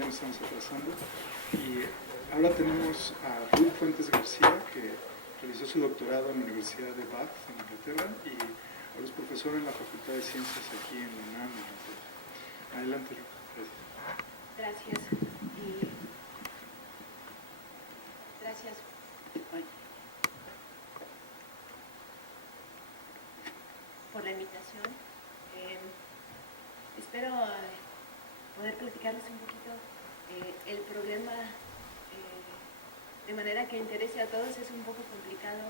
ya nos estamos atrasando. Y ahora tenemos a Ruth Fuentes García, que realizó su doctorado en la Universidad de Bath, en Inglaterra, y ahora es profesora en la Facultad de Ciencias aquí en la UNAM, en Inglaterra. Adelante, Ruth. Gracias. Gracias por la invitación. Espero poder platicarles un poquito el problema de manera que interese a todos. Es un poco complicado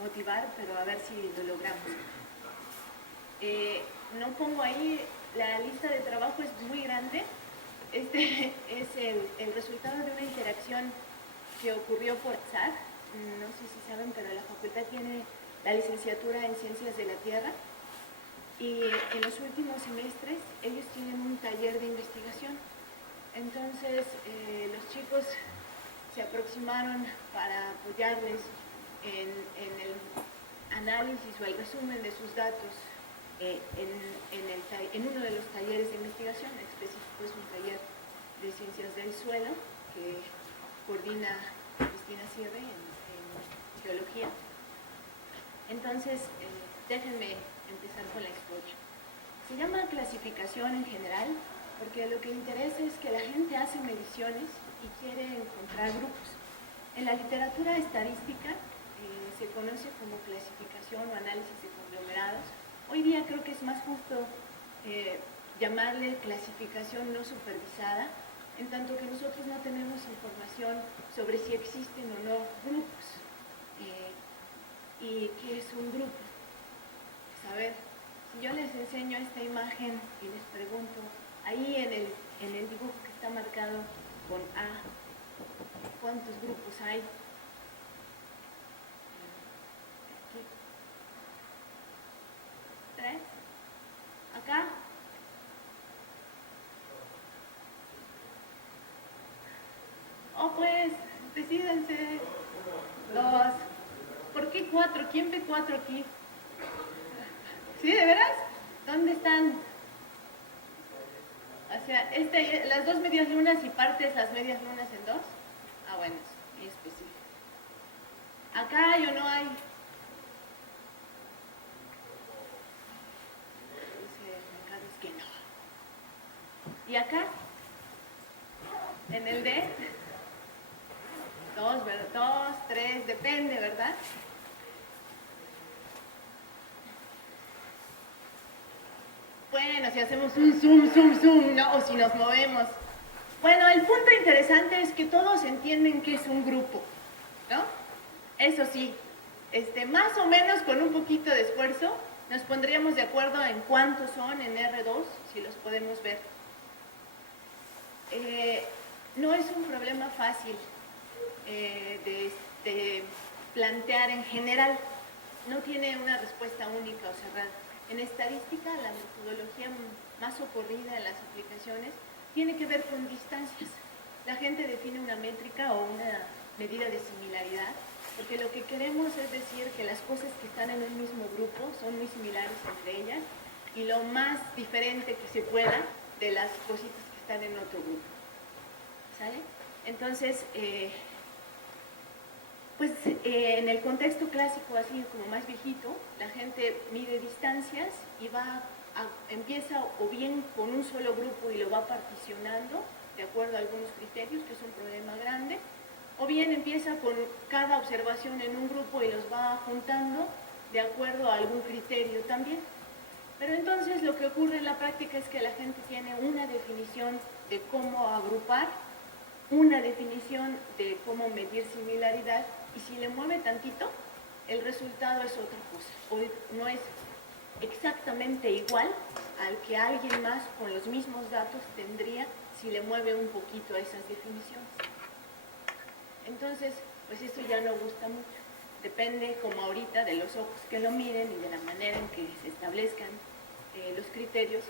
motivar, pero a ver si lo logramos. No pongo ahí, la lista de trabajo es muy grande. Este es el resultado de una interacción que ocurrió por azar. No sé si saben, pero la facultad tiene la licenciatura en Ciencias de la Tierra y en los últimos semestres ellos tienen un taller de investigación. Entonces los chicos se aproximaron para apoyarles en el análisis o el resumen de sus datos en uno de los talleres de investigación. En específico es un taller de Ciencias del Suelo que coordina Cristina Sierre en Geología. Entonces, déjenme empezar con la exposición. Se llama clasificación en general porque lo que interesa es que la gente hace mediciones y quiere encontrar grupos. En la literatura estadística se conoce como clasificación o análisis de conglomerados. Hoy día creo que es más justo llamarle clasificación no supervisada, en tanto que nosotros no tenemos información sobre si existen o no grupos. ¿Y qué es un grupo? Pues a ver, si yo les enseño esta imagen y les pregunto, ahí en el dibujo que está marcado con A, ¿cuántos grupos hay? Aquí. 3. Acá. Oh, pues, decídense. 2. ¿Por qué 4? ¿Quién ve 4 aquí? ¿Sí, de veras? ¿Dónde están? O sea, las dos medias lunas y partes las medias lunas en 2. Ah, bueno, es específico. ¿Acá hay o no hay? Dice Carlos que no. ¿Y acá? ¿En el D? 2, ¿verdad? 2, 3, depende, ¿verdad? Bueno, si hacemos un zoom, ¿no? O si nos movemos. Bueno, el punto interesante es que todos entienden que es un grupo, ¿no? Eso sí, más o menos con un poquito de esfuerzo, nos pondríamos de acuerdo en cuántos son en R2, si los podemos ver. No es un problema fácil de plantear en general. No tiene una respuesta única o cerrada. En estadística, la metodología más socorrida en las aplicaciones tiene que ver con distancias. La gente define una métrica o una medida de similaridad, porque lo que queremos es decir que las cosas que están en un mismo grupo son muy similares entre ellas y lo más diferente que se pueda de las cositas que están en otro grupo. ¿Sale? Entonces, en el contexto clásico, así como más viejito, la gente mide distancias y empieza o bien con un solo grupo y lo va particionando de acuerdo a algunos criterios, que es un problema grande, o bien empieza con cada observación en un grupo y los va juntando de acuerdo a algún criterio también. Pero entonces lo que ocurre en la práctica es que la gente tiene una definición de cómo agrupar, una definición de cómo medir similaridad, y si le mueve tantito, el resultado es otra cosa, o no es exactamente igual al que alguien más con los mismos datos tendría si le mueve un poquito a esas definiciones. Entonces, pues esto ya no gusta mucho. Depende, como ahorita, de los ojos que lo miren y de la manera en que se establezcan los criterios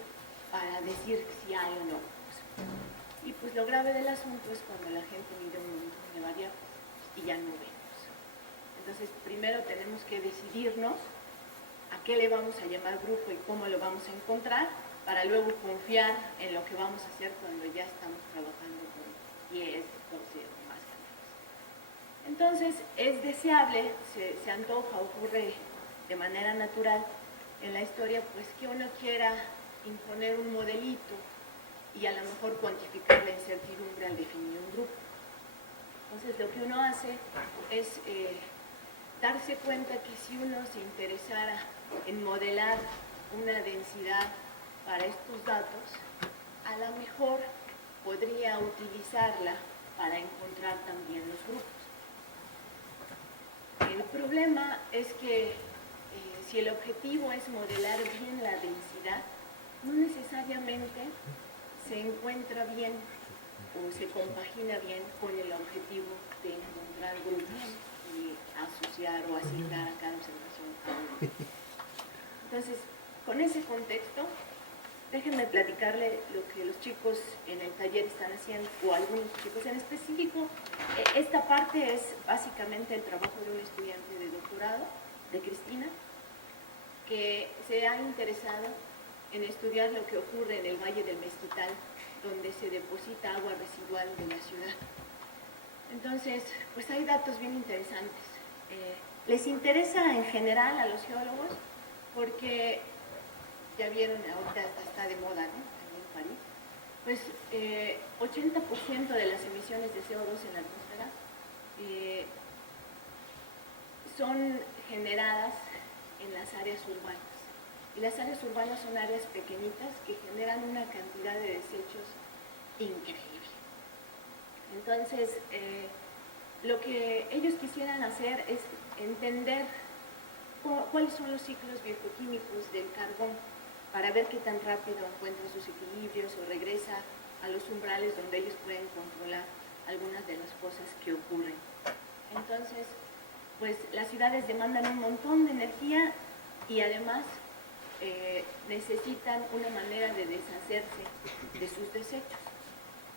para decir si hay o no. Y pues lo grave del asunto es cuando la gente mide un montón de variables y ya no vemos. Entonces, primero tenemos que decidirnos a qué le vamos a llamar grupo y cómo lo vamos a encontrar, para luego confiar en lo que vamos a hacer cuando ya estamos trabajando Entonces es deseable, se antoja, ocurre de manera natural en la historia, pues que uno quiera imponer un modelito y a lo mejor cuantificar la incertidumbre al definir un grupo. Entonces lo que uno hace es darse cuenta que si uno se interesara en modelar una densidad para estos datos, a lo mejor podría utilizarla para encontrar también los grupos. El problema es que si el objetivo es modelar bien la densidad, no necesariamente se encuentra bien o se compagina bien con el objetivo de encontrar grupos y asociar o asignar a cada observación a un grupo. Entonces, con ese contexto, déjenme platicarle lo que los chicos en el taller están haciendo, o algunos chicos en específico. Esta parte es básicamente el trabajo de un estudiante de doctorado, de Cristina, que se ha interesado en estudiar lo que ocurre en el Valle del Mezquital, donde se deposita agua residual de la ciudad. Entonces, pues hay datos bien interesantes. Les interesa en general a los geólogos porque ya vieron, ahorita está de moda, ¿no? Ahí en París. Pues 80% de las emisiones de CO2 en la atmósfera son generadas en las áreas urbanas. Y las áreas urbanas son áreas pequeñitas que generan una cantidad de desechos increíble. Entonces, lo que ellos quisieran hacer es entender cuáles son los ciclos bioquímicos del carbón para ver qué tan rápido encuentra sus equilibrios o regresa a los umbrales donde ellos pueden controlar algunas de las cosas que ocurren. Entonces, pues las ciudades demandan un montón de energía y además necesitan una manera de deshacerse de sus desechos.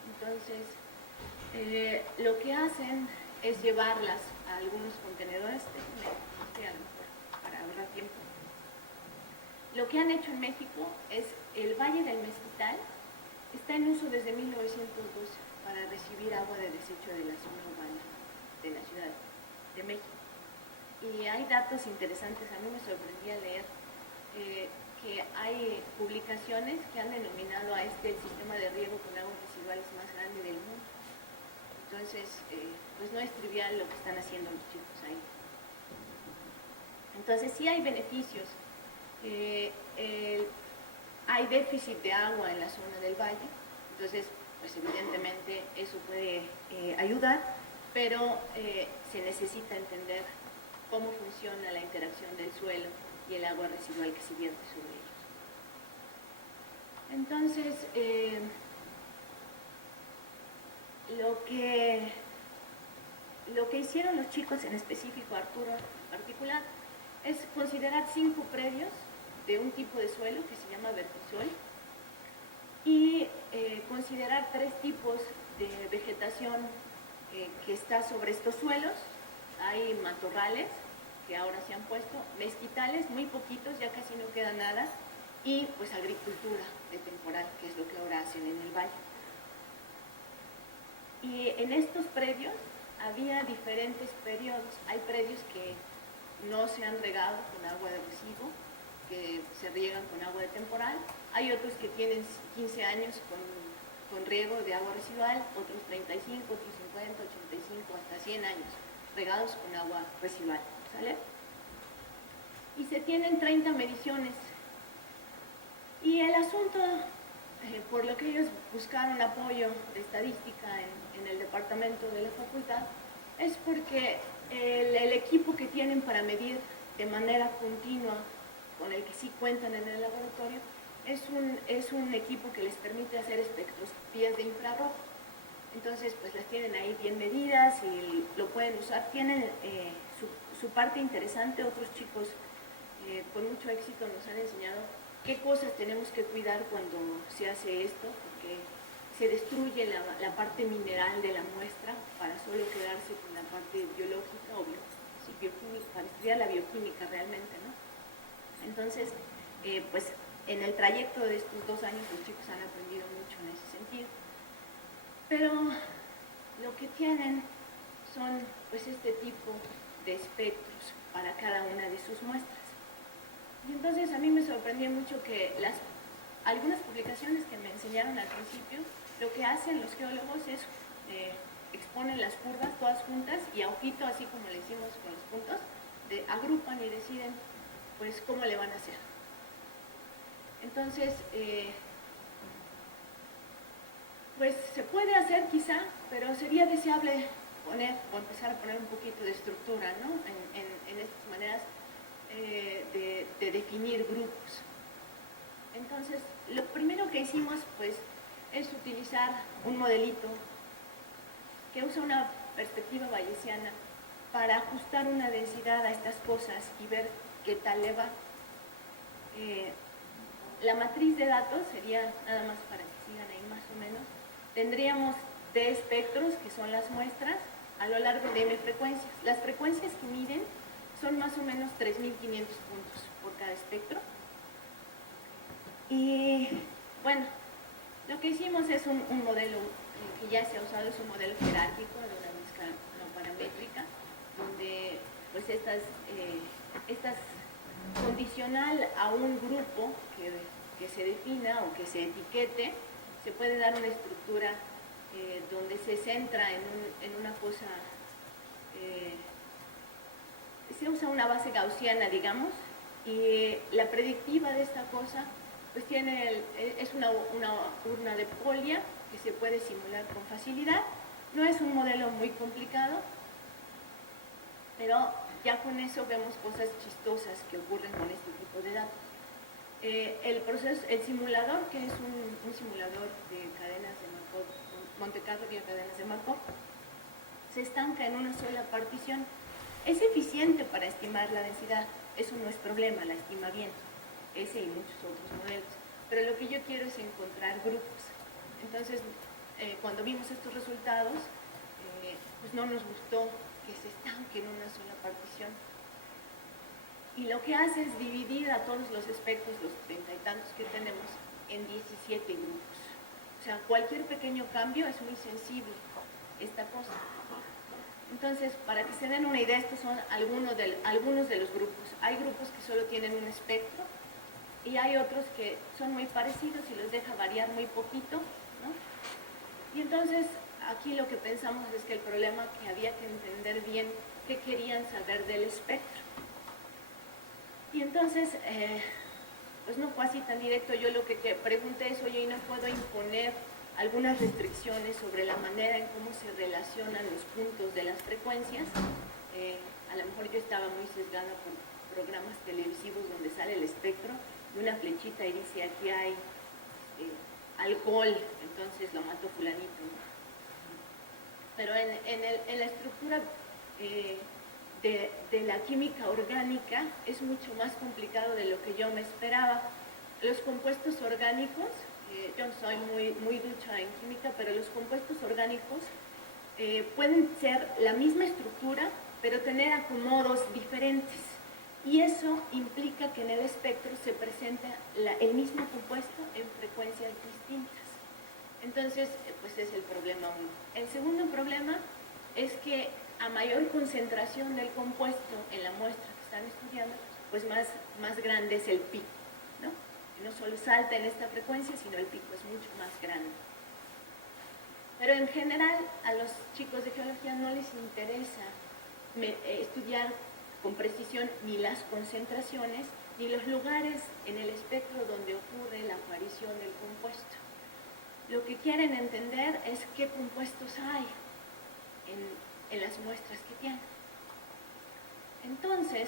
Entonces, lo que hacen es llevarlas a algunos contenedores, a lo mejor para ahorrar tiempo. Lo que han hecho en México es el Valle del Mezquital, está en uso desde 1912 para recibir agua de desecho de la zona urbana de la Ciudad de México. Y hay datos interesantes, a mí me sorprendía leer que hay publicaciones que han denominado a este el sistema de riego con aguas residuales más grande del mundo. Entonces, pues no es trivial lo que están haciendo los chicos ahí. Entonces, sí hay beneficios. Hay déficit de agua en la zona del valle, entonces, pues evidentemente eso puede ayudar, pero se necesita entender cómo funciona la interacción del suelo y el agua residual que se vierte sobre ellos. Entonces, lo que hicieron los chicos, en específico Arturo en particular, es considerar 5 predios de un tipo de suelo que se llama vertisol y considerar 3 tipos de vegetación que está sobre estos suelos. Hay matorrales que ahora se han puesto, mezquitales muy poquitos, ya casi no queda nada, y pues agricultura de temporal, que es lo que ahora hacen en el valle. Y en estos predios había diferentes periodos. Hay predios que no se han regado con agua de residuo, que se riegan con agua de temporal. Hay otros que tienen 15 años con riego de agua residual, otros 35, otros 50, 85, hasta 100 años regados con agua residual. ¿Sale? Y se tienen 30 mediciones. Y el asunto, por lo que ellos buscaron apoyo de estadística en el departamento de la facultad, es porque el equipo que tienen para medir de manera continua, con el que sí cuentan en el laboratorio, es un equipo que les permite hacer espectroscopías de infrarrojo. Entonces, pues las tienen ahí bien medidas y lo pueden usar. Tienen su parte interesante. Otros chicos con mucho éxito nos han enseñado qué cosas tenemos que cuidar cuando se hace esto, porque se destruye la parte mineral de la muestra para solo quedarse con la parte biológica o bioquímica, para estudiar la bioquímica realmente, ¿no? Entonces, pues en el trayecto de estos 2 años los chicos han aprendido mucho en ese sentido. Pero lo que tienen son pues este tipo de espectros para cada una de sus muestras. Y entonces a mí me sorprendió mucho que algunas publicaciones que me enseñaron al principio, lo que hacen los geólogos es exponen las curvas todas juntas y a ojito, así como le hicimos con los puntos, agrupan y deciden pues cómo le van a hacer. Entonces, pues se puede hacer quizá, pero sería deseable poner o empezar a poner un poquito de estructura, ¿no? en estas maneras de definir grupos. Entonces, lo primero que hicimos pues es utilizar un modelito que usa una perspectiva bayesiana para ajustar una densidad a estas cosas y ver qué tal le va. La matriz de datos sería, nada más para que sigan ahí más o menos, tendríamos D espectros, que son las muestras, a lo largo de M frecuencias. Las frecuencias que miden son más o menos 3.500 puntos por cada espectro. Y bueno, lo que hicimos es un modelo que ya se ha usado, es un modelo jerárquico de una mezcla no paramétrica, donde pues estas condicional a un grupo que se defina o que se etiquete, se puede dar una estructura donde se centra en una cosa, se usa una base gaussiana, digamos, y la predictiva de esta cosa pues es una urna de Polya que se puede simular con facilidad. No es un modelo muy complicado, pero ya con eso vemos cosas chistosas que ocurren con este tipo de datos. El simulador, que es un simulador de cadenas de Markov, Monte Carlo vía cadenas de Markov, se estanca en una sola partición. Es eficiente para estimar la densidad, eso no es problema, la estima bien, ese y muchos otros modelos. Pero lo que yo quiero es encontrar grupos. Entonces, cuando vimos estos resultados, pues no nos gustó que se estanque en una sola partición. Y lo que hace es dividir a todos los espectros, los 30 y tantos que tenemos, en 17 grupos. O sea, cualquier pequeño cambio es muy sensible, esta cosa. Entonces, para que se den una idea, estos son algunos de los grupos. Hay grupos que solo tienen un espectro y hay otros que son muy parecidos y los deja variar muy poquito, ¿no? Y entonces, aquí lo que pensamos es que el problema que había que entender bien qué querían saber del espectro. Y entonces, pues no fue así tan directo. Yo lo que pregunté es, oye, ¿y no puedo imponer algunas restricciones sobre la manera en cómo se relacionan los puntos de las frecuencias? A lo mejor yo estaba muy sesgada por programas televisivos donde sale el espectro y una flechita y dice, aquí hay alcohol, entonces lo mató fulanito, ¿no? Pero en la estructura de la química orgánica es mucho más complicado de lo que yo me esperaba. Los compuestos orgánicos, yo no soy muy ducha en química, pero los compuestos orgánicos pueden ser la misma estructura, pero tener acomodos diferentes. Y eso implica que en el espectro se presenta el mismo compuesto en frecuencias distintas. Entonces, pues es el problema 1. El segundo problema es que a mayor concentración del compuesto en la muestra que están estudiando, pues más grande es el pico, ¿no? Y no solo salta en esta frecuencia, sino el pico es mucho más grande. Pero en general, a los chicos de geología no les interesa estudiar con precisión ni las concentraciones, ni los lugares en el espectro donde ocurre la aparición del compuesto. Lo que quieren entender es qué compuestos hay en las muestras que tienen. Entonces,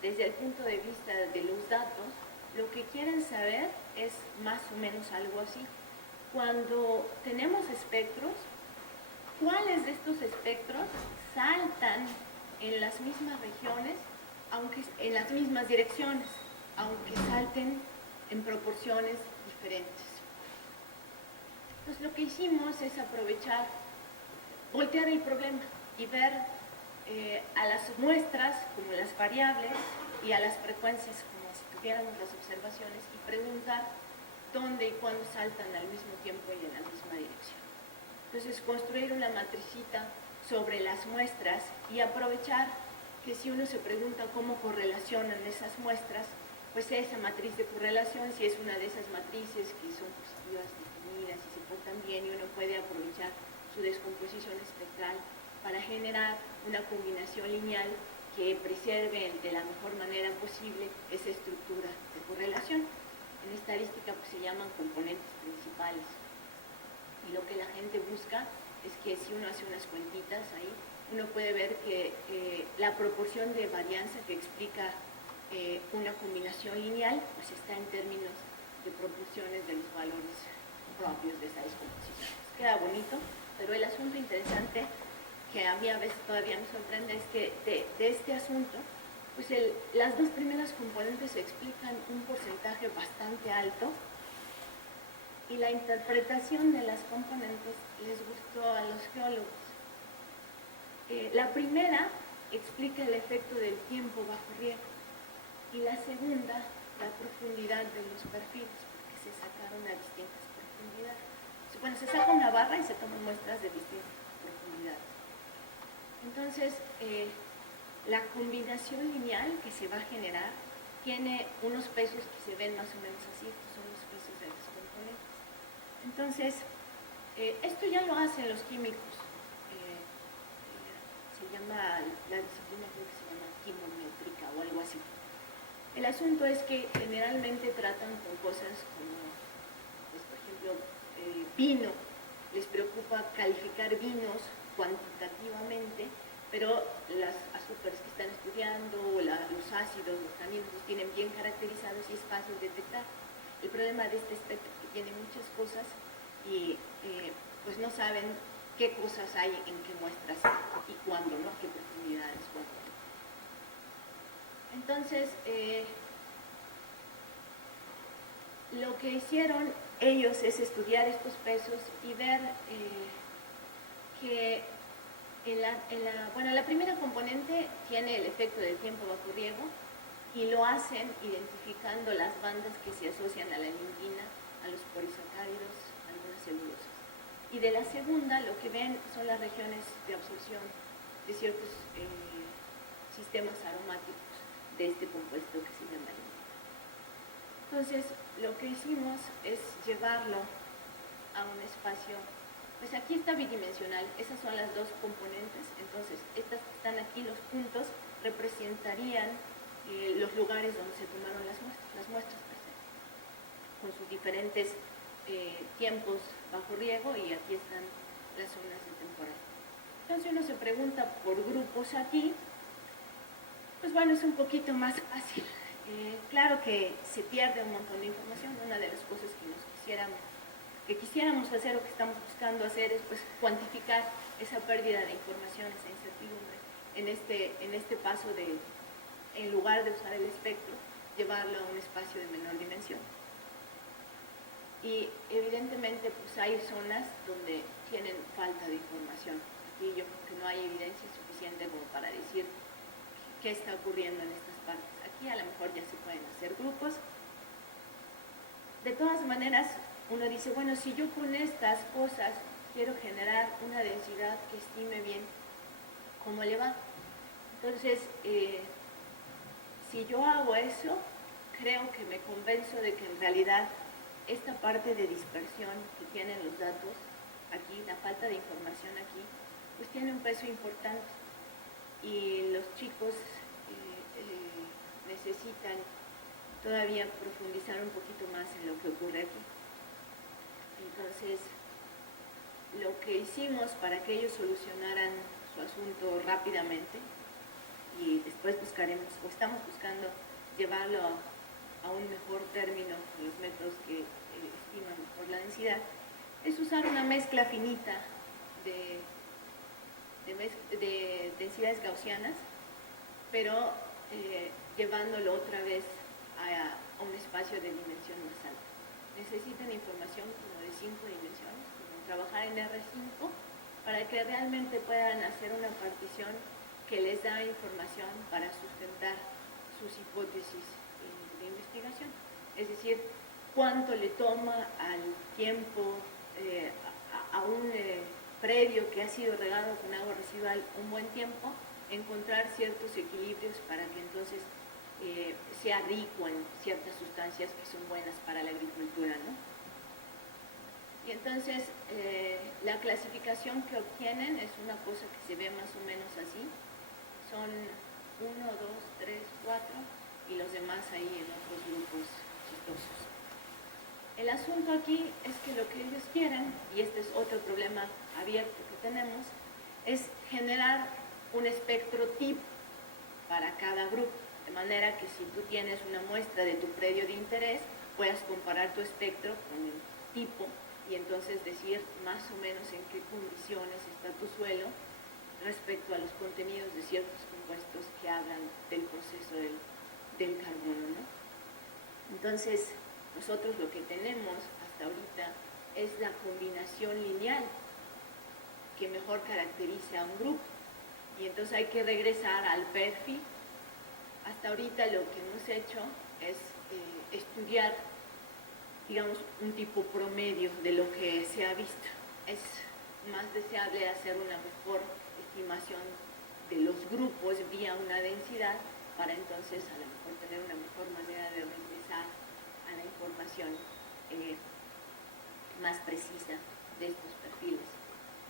desde el punto de vista de los datos, lo que quieren saber es más o menos algo así. Cuando tenemos espectros, ¿cuáles de estos espectros saltan en las mismas regiones, aunque en las mismas direcciones, aunque salten en proporciones diferentes? Entonces lo que hicimos es voltear el problema y ver a las muestras como las variables y a las frecuencias como si tuviéramos las observaciones y preguntar dónde y cuándo saltan al mismo tiempo y en la misma dirección. Entonces, construir una matricita sobre las muestras y aprovechar que si uno se pregunta cómo correlacionan esas muestras, pues esa matriz de correlación, si es una de esas matrices que son positivas, definidas y se portan bien, y uno puede aprovechar su descomposición espectral para generar una combinación lineal que preserve de la mejor manera posible esa estructura de correlación. En estadística pues, se llaman componentes principales. Y lo que la gente busca es que si uno hace unas cuentitas ahí, uno puede ver que la proporción de varianza que explica una combinación lineal, pues está en términos de proporciones de los valores propios de esa descomposición. Queda bonito, pero el asunto interesante que a mí a veces todavía me sorprende es que de este asunto, pues las dos primeras componentes explican un porcentaje bastante alto y la interpretación de las componentes les gustó a los geólogos. La primera explica el efecto del tiempo bajo riego y la segunda, la profundidad de los perfiles, porque se sacaron a distintas profundidades. Bueno, se saca una barra y se toman muestras de distintas profundidades. Entonces, la combinación lineal que se va a generar tiene unos pesos que se ven más o menos así, que son los pesos de los componentes. Entonces, esto ya lo hacen los químicos. Se llama, la disciplina creo que se llama quimométrica o algo así. El asunto es que generalmente tratan con cosas como, pues, por ejemplo, vino. Les preocupa calificar vinos cuantitativamente, pero las azúcares que están estudiando, los ácidos, los taninos, los tienen bien caracterizados y es fácil detectar. El problema de este espectro es que tiene muchas cosas y pues no saben qué cosas hay en qué muestras y cuándo, ¿no? Qué profundidades, cuándo. Entonces, lo que hicieron ellos es estudiar estos pesos y ver que la primera componente tiene el efecto del tiempo bajo riego y lo hacen identificando las bandas que se asocian a la lignina, a los polisacáridos, a algunas celulosas. Y de la segunda lo que ven son las regiones de absorción de ciertos sistemas aromáticos de este compuesto que se llama lignina. Entonces, lo que hicimos es llevarlo a un espacio, pues aquí está bidimensional, esas son las dos componentes, entonces estas que están aquí, los puntos, representarían los lugares donde se tomaron las muestras presentes, con sus diferentes tiempos bajo riego, y aquí están las zonas de temporada. Entonces uno se pregunta por grupos aquí, pues bueno, es un poquito más fácil. Claro que se pierde un montón de información. Una de las cosas que quisiéramos hacer o que estamos buscando hacer es pues cuantificar esa pérdida de información, esa incertidumbre en este paso de, en lugar de usar el espectro, llevarlo a un espacio de menor dimensión. Y evidentemente pues hay zonas donde tienen falta de información. Aquí yo creo que no hay evidencia suficiente como para decir qué está ocurriendo en estas partes. Aquí a lo mejor ya se pueden hacer grupos. De todas maneras, uno dice, bueno, si yo con estas cosas quiero generar una densidad que estime bien, ¿cómo le va? Entonces, si yo hago eso, creo que me convenzo de que en realidad esta parte de dispersión que tienen los datos aquí, la falta de información aquí, pues tiene un peso importante y los chicos necesitan todavía profundizar un poquito más en lo que ocurre aquí. Entonces, lo que hicimos para que ellos solucionaran su asunto rápidamente, y después buscaremos, o estamos buscando llevarlo a un mejor término con los métodos que estiman por la densidad, es usar una mezcla finita de densidades gaussianas, pero llevándolo otra vez a un espacio de dimensión más alta. Necesitan información como de 5 dimensiones, como trabajar en R5, para que realmente puedan hacer una partición que les da información para sustentar sus hipótesis de investigación. Es decir, cuánto le toma al tiempo, a un predio que ha sido regado con agua residual un buen tiempo, encontrar ciertos equilibrios para que entonces sea rico en ciertas sustancias que son buenas para la agricultura, ¿no? Y entonces la clasificación que obtienen es una cosa que se ve más o menos así. Son 1, 2, 3, 4 y los demás ahí en otros grupos chistosos. El asunto aquí es que lo que ellos quieren, y este es otro problema abierto que tenemos, es generar un espectro tipo para cada grupo, de manera que si tú tienes una muestra de tu predio de interés, puedas comparar tu espectro con el tipo y entonces decir más o menos en qué condiciones está tu suelo respecto a los contenidos de ciertos compuestos que hablan del proceso del carbono, ¿no? Entonces, nosotros lo que tenemos hasta ahorita es la combinación lineal que mejor caracteriza a un grupo. Y entonces hay que regresar al perfil. Hasta ahorita lo que hemos hecho es estudiar, digamos, un tipo promedio de lo que se ha visto. Es más deseable hacer una mejor estimación de los grupos vía una densidad para entonces a lo mejor tener una mejor manera de regresar a la información más precisa de estos perfiles.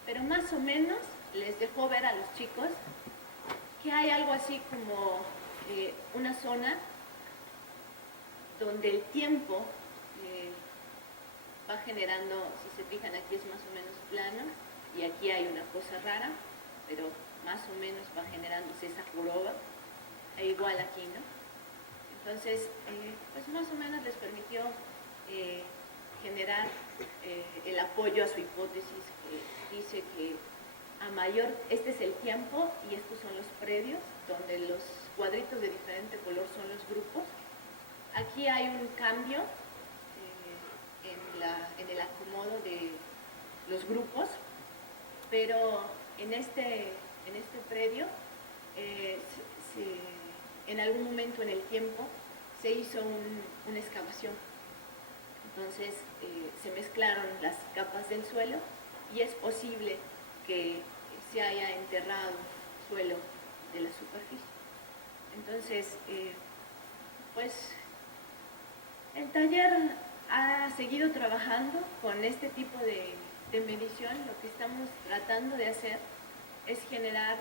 Pero más o menos les dejo ver a los chicos que hay algo así como una zona donde el tiempo va generando, si se fijan aquí es más o menos plano y aquí hay una cosa rara, pero más o menos va generándose esa joroba, e igual aquí, ¿no? Entonces, pues más o menos les permitió generar el apoyo a su hipótesis que dice que a mayor, este es el tiempo y estos son los predios, donde los cuadritos de diferente color son los grupos. Aquí hay un cambio en el acomodo de los grupos, pero en este predio en algún momento en el tiempo se hizo una excavación. Entonces se mezclaron las capas del suelo y es posible que se haya enterrado suelo de la superficie. Entonces, pues el taller ha seguido trabajando con este tipo de medición. Lo que estamos tratando de hacer es generar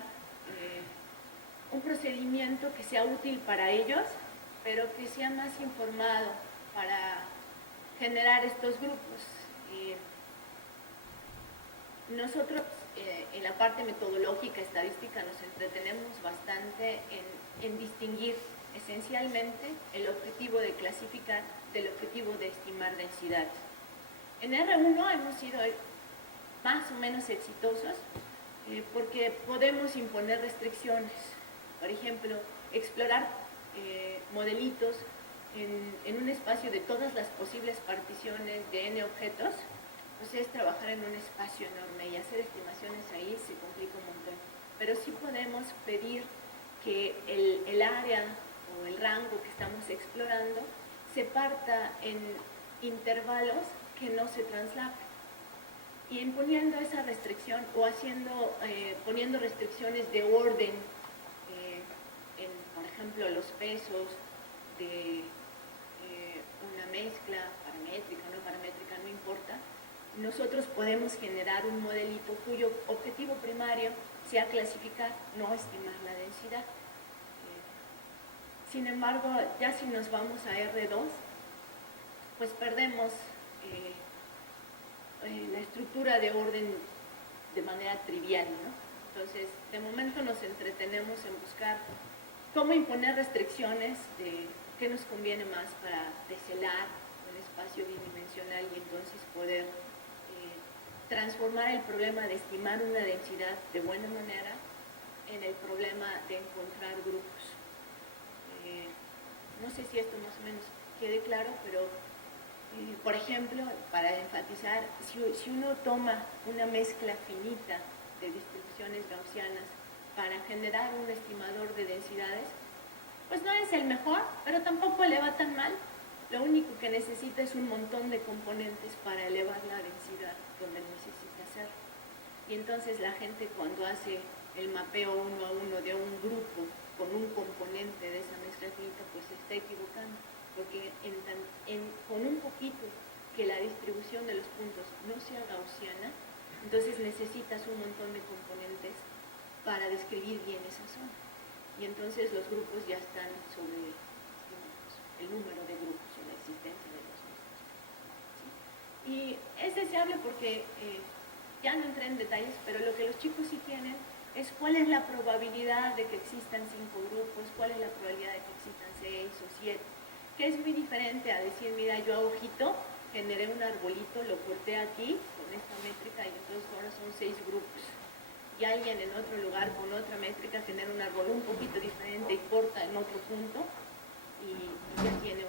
un procedimiento que sea útil para ellos, pero que sea más informado para generar estos grupos. Nosotros en la parte metodológica, estadística, nos entretenemos bastante en distinguir esencialmente el objetivo de clasificar del objetivo de estimar densidades. En R1 hemos sido más o menos exitosos porque podemos imponer restricciones. Por ejemplo, explorar modelitos en un espacio de todas las posibles particiones de n objetos, pues es trabajar en un espacio enorme y hacer estimaciones ahí se complica un montón. Pero sí podemos pedir que el área o el rango que estamos explorando se parta en intervalos que no se traslapen. Y imponiendo esa restricción o poniendo restricciones de orden, por ejemplo, los pesos de una mezcla paramétrica o no paramétrica, no importa, nosotros podemos generar un modelito cuyo objetivo primario sea clasificar, no estimar la densidad. Sin embargo, ya si nos vamos a R2, pues perdemos la estructura de orden de manera trivial, ¿no? Entonces, de momento nos entretenemos en buscar cómo imponer restricciones de qué nos conviene más para teselar un espacio bidimensional y entonces poder transformar el problema de estimar una densidad de buena manera en el problema de encontrar grupos. No sé si esto más o menos quede claro, pero por ejemplo, para enfatizar, si uno toma una mezcla finita de distribuciones gaussianas para generar un estimador de densidades, pues no es el mejor, pero tampoco eleva tan mal. Lo único que necesita es un montón de componentes para elevar la densidad donde necesita hacerlo. Y entonces la gente cuando hace el mapeo uno a uno de un grupo con un componente de esa mezcla finita, pues se está equivocando, porque con un poquito que la distribución de los puntos no sea gaussiana, entonces necesitas un montón de componentes para describir bien esa zona. Y entonces los grupos ya están sobre, digamos, el número de grupos o la existencia de los mismos. ¿Sí? Y es deseable porque ya no entré en detalles, pero lo que los chicos sí tienen es cuál es la probabilidad de que existan 5 grupos, cuál es la probabilidad de que existan 6 o 7, que es muy diferente a decir, mira, yo a ojito generé un arbolito, lo corté aquí con esta métrica y entonces ahora son 6 grupos. Y alguien en otro lugar con otra métrica genera un árbol un poquito diferente y corta en otro punto y ya tiene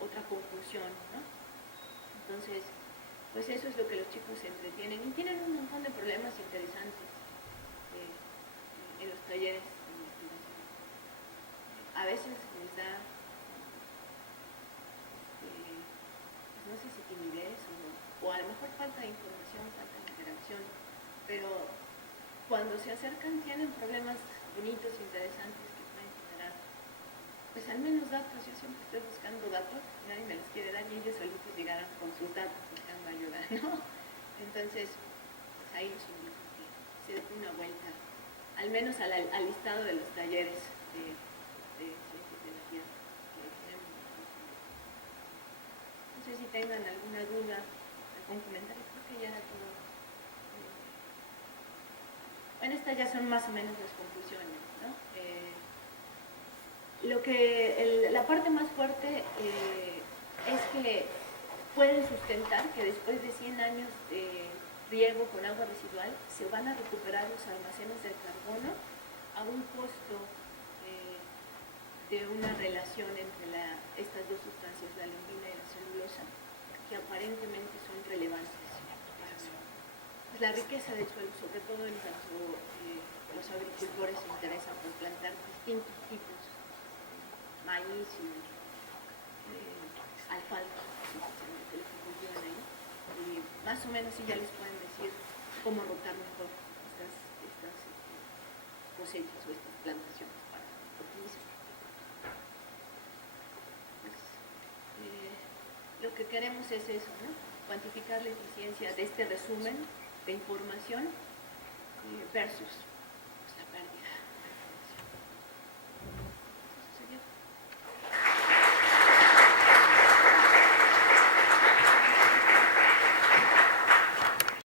otra conclusión, ¿no? Entonces, pues eso es lo que los chicos se entretienen y tienen un montón de problemas interesantes en los talleres de investigación. A veces les da, pues no sé si timidez o a lo mejor falta de información, falta de interacción, pero cuando se acercan tienen problemas bonitos, interesantes que pueden generar, pues al menos datos. Yo siempre estoy buscando datos, nadie me los quiere dar y ellos solitos llegarán con sus datos buscando ayuda, ¿no? Entonces, pues ahí los invito a que se den una vuelta, al menos al listado de los talleres de ciencias de la Tierra que tenemos. No sé si tengan alguna duda, algún comentario, creo que ya era todo. Bueno, estas ya son más o menos las conclusiones, ¿no? La parte más fuerte es que pueden sustentar que después de 100 años de riego con agua residual se van a recuperar los almacenes del carbono a un costo de una relación entre estas dos sustancias, la lignina y la celulosa, que aparentemente son relevantes. La riqueza del suelo, sobre todo en tanto los agricultores se interesan por plantar distintos tipos, maíz y alfalfa, que lo que cultivan ahí, y más o menos sí ya les pueden decir cómo rotar mejor estas cosechas o estas plantaciones para optimizar. Pues, lo que queremos es eso, ¿no? Cuantificar la eficiencia de este resumen de información versus